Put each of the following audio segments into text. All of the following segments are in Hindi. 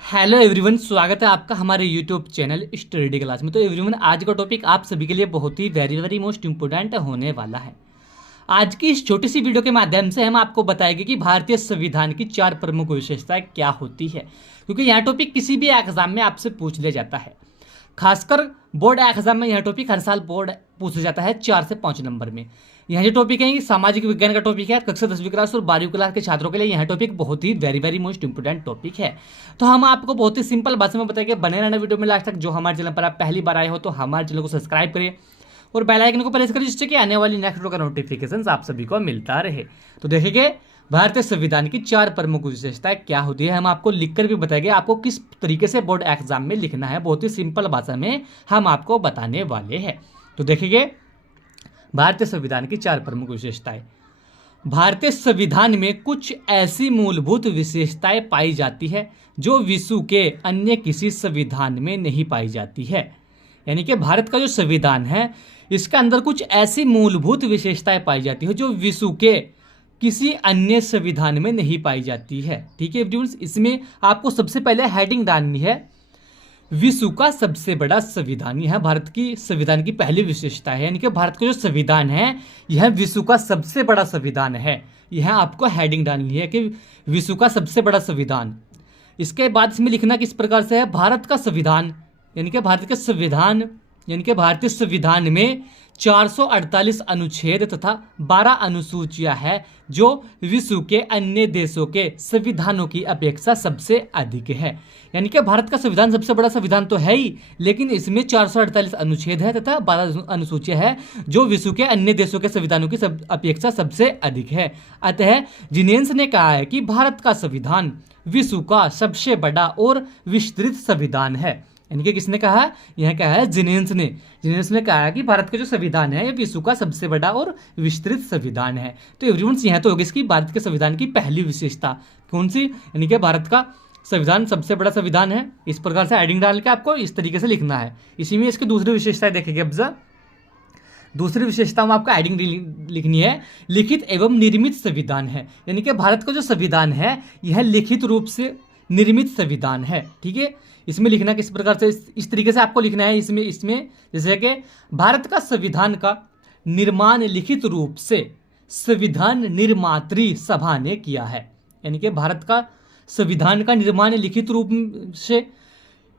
हेलो एवरीवन, स्वागत है आपका हमारे यूट्यूब चैनल स्टडी क्लास में। तो एवरीवन, आज का टॉपिक आप सभी के लिए बहुत ही वेरी मोस्ट इंपोर्टेंट होने वाला है। आज की इस छोटी सी वीडियो के माध्यम से हम आपको बताएंगे कि भारतीय संविधान की 4 प्रमुख विशेषताएं क्या होती है, क्योंकि यह टॉपिक किसी भी एग्जाम में आपसे पूछ लिया जाता है। खासकर बोर्ड एग्जाम में यह टॉपिक हर साल बोर्ड पूछा जाता है 4 से 5 नंबर में। यह जो टॉपिक है ये सामाजिक विज्ञान का टॉपिक है। कक्षा 10वीं क्लास और 12वीं क्लास के छात्रों के लिए यह टॉपिक बहुत ही वेरी मोस्ट इंपोर्टेंट टॉपिक है। तो हम आपको बहुत ही सिंपल भाषा में बताएंगे। बने रहना वीडियो में लास्ट तक। जो हमारे चैनल पर आप पहली बार आए हो तो हमारे चैनल को सब्सक्राइब करिए और बेल आइकन को प्रेस करिए, जिससे कि आने वाली नेक्स्ट वीडियो का नोटिफिकेशन आप सभी को मिलता रहे। तो देखेंगे भारतीय संविधान की 4 प्रमुख विशेषताएं क्या होती है। हम आपको लिखकर भी बताएंगे आपको किस तरीके से बोर्ड एग्जाम में लिखना है। बहुत ही सिंपल भाषा में हम आपको बताने वाले हैं। तो देखेंगे भारतीय संविधान की 4 प्रमुख विशेषताएं। भारतीय संविधान में कुछ ऐसी मूलभूत विशेषताएं पाई जाती है जो विश्व के अन्य किसी संविधान में नहीं पाई जाती है। यानी कि भारत का जो संविधान है इसके अंदर कुछ ऐसी मूलभूत विशेषताएं पाई जाती है जो विश्व के किसी अन्य संविधान में नहीं पाई जाती है। ठीक है एवरीवन, इसमें आपको सबसे पहले हेडिंग डालनी है विश्व का सबसे बड़ा संविधान। यह भारत की संविधान की पहली विशेषता है। यानी कि भारत का जो संविधान है यह विश्व का सबसे बड़ा संविधान है। यह आपको हेडिंग डालनी है कि विश्व का सबसे बड़ा संविधान। इसके बाद इसमें लिखना किस प्रकार से है, भारत का संविधान यानी कि भारत के संविधान यानी कि भारतीय संविधान में 448 अनुच्छेद तथा 12 अनुसूचियां हैं जो विश्व के अन्य देशों के संविधानों की अपेक्षा सबसे अधिक है। यानी कि भारत का संविधान सबसे बड़ा संविधान तो है ही, लेकिन इसमें 448 अनुच्छेद है तथा 12 अनुसूचियां हैं जो विश्व के अन्य देशों के संविधानों की अपेक्षा सबसे अधिक है। अतः जिनेंस ने कहा है कि भारत का संविधान विश्व का सबसे बड़ा और विस्तृत संविधान है। यानी कि किसने कहा, यह कहा है जिनेंस ने। जिनेंस ने कहा है कि भारत का जो संविधान है यह विश्व का सबसे बड़ा और विस्तृत संविधान है। तो एवरीवन, यह तो होगी इसकी भारत के संविधान की पहली विशेषता। कौन सी, यानी कि भारत का संविधान सबसे बड़ा संविधान है। इस प्रकार से हेडिंग डाल के आपको इस तरीके से लिखना है। इसी में इसकी दूसरी विशेषताएं देखेंगे। अब दूसरी विशेषता में आपको हेडिंग लिखनी है लिखित एवं निर्मित संविधान है। यानी कि भारत का जो संविधान है यह लिखित रूप से निर्मित संविधान है। ठीक है, इसमें लिखना किस प्रकार से, इस तरीके से आपको लिखना है। इसमें जैसे कि भारत का संविधान का निर्माण लिखित रूप से संविधान निर्मात्री सभा ने किया है। यानी कि भारत का संविधान का निर्माण लिखित रूप से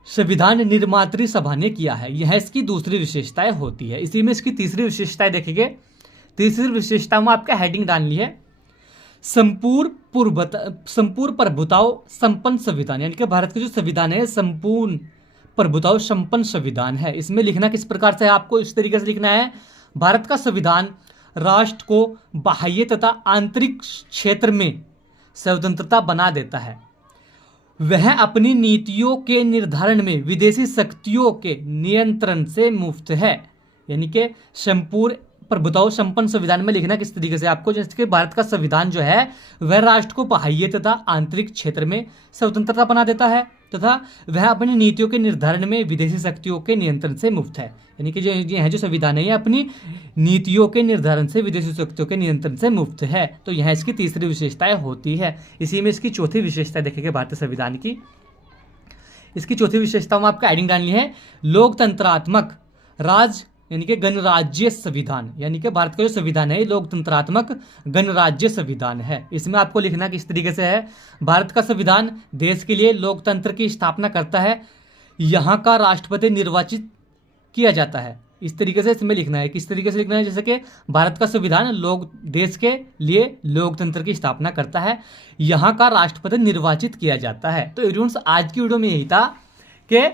संविधान निर्मात्री सभा ने किया है। यह इसकी दूसरी विशेषताएं होती है। इसी में इसकी तीसरी विशेषताएं देखेंगे। तीसरी विशेषता में आपका हेडिंग डालनी है संपूर्ण प्रभुताओं संपन्न संविधान। यानी कि भारत का जो संविधान है संपूर्ण प्रभुताओं संपन्न संविधान है। इसमें लिखना किस प्रकार से है, आपको इस तरीके से लिखना है भारत का संविधान राष्ट्र को बाह्य तथा आंतरिक क्षेत्र में स्वतंत्रता बना देता है। वह अपनी नीतियों के निर्धारण में विदेशी शक्तियों के नियंत्रण से मुक्त है। यानी कि संपूर्ण प्रभुताओं संपन्न संविधान में लिखना किस तरीके से आपको, जैसे कि भारत का संविधान जो है वह राष्ट्र को बाह्य तथा आंतरिक क्षेत्र में स्वतंत्रता बना देता है तथा वह अपनी नीतियों के निर्धारण में विदेशी शक्तियों के नियंत्रण से मुक्त है। यानी कि यह जो संविधान है यह अपनी नीतियों के निर्धारण से विदेशी शक्तियों के नियंत्रण से मुक्त है। तो यह इसकी तीसरी विशेषताएं होती है। इसी में इसकी चौथी विशेषता देखेंगे भारतीय संविधान की। इसकी चौथी विशेषता में आपका हेडिंग डालनी है लोकतंत्रात्मक राज यानी कि गणराज्य संविधान। यानी कि भारत का जो संविधान है लोकतंत्रात्मक गणराज्य संविधान है। इसमें आपको लिखना किस तरीके से है, भारत का संविधान देश के लिए लोकतंत्र की स्थापना करता है। यहाँ का राष्ट्रपति निर्वाचित किया जाता है। इस तरीके से इसमें लिखना है। किस तरीके से लिखना है, जैसे कि भारत का संविधान देश के लिए लोकतंत्र की स्थापना करता है, यहाँ का राष्ट्रपति निर्वाचित किया जाता है। तो एवरीवन, आज की वीडियो में यही था कि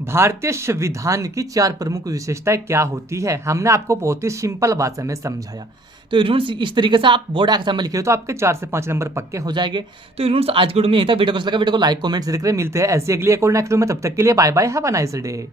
भारतीय संविधान की 4 प्रमुख विशेषताएं क्या होती है। हमने आपको बहुत ही सिंपल भाषा में समझाया। तो एवरीवन, इस तरीके से आप बोर्ड एग्जाम में लिखे तो आपके 4 से 5 नंबर पक्के हो जाएंगे। तो एवरीवन, आज की वीडियो में यही था। वीडियो को लाइक कमेंट जरूर करें। मिलते हैं ऐसी अगली एक और नेक्स्ट वीडियो में। तब तक के लिए bye bye, have a nice day.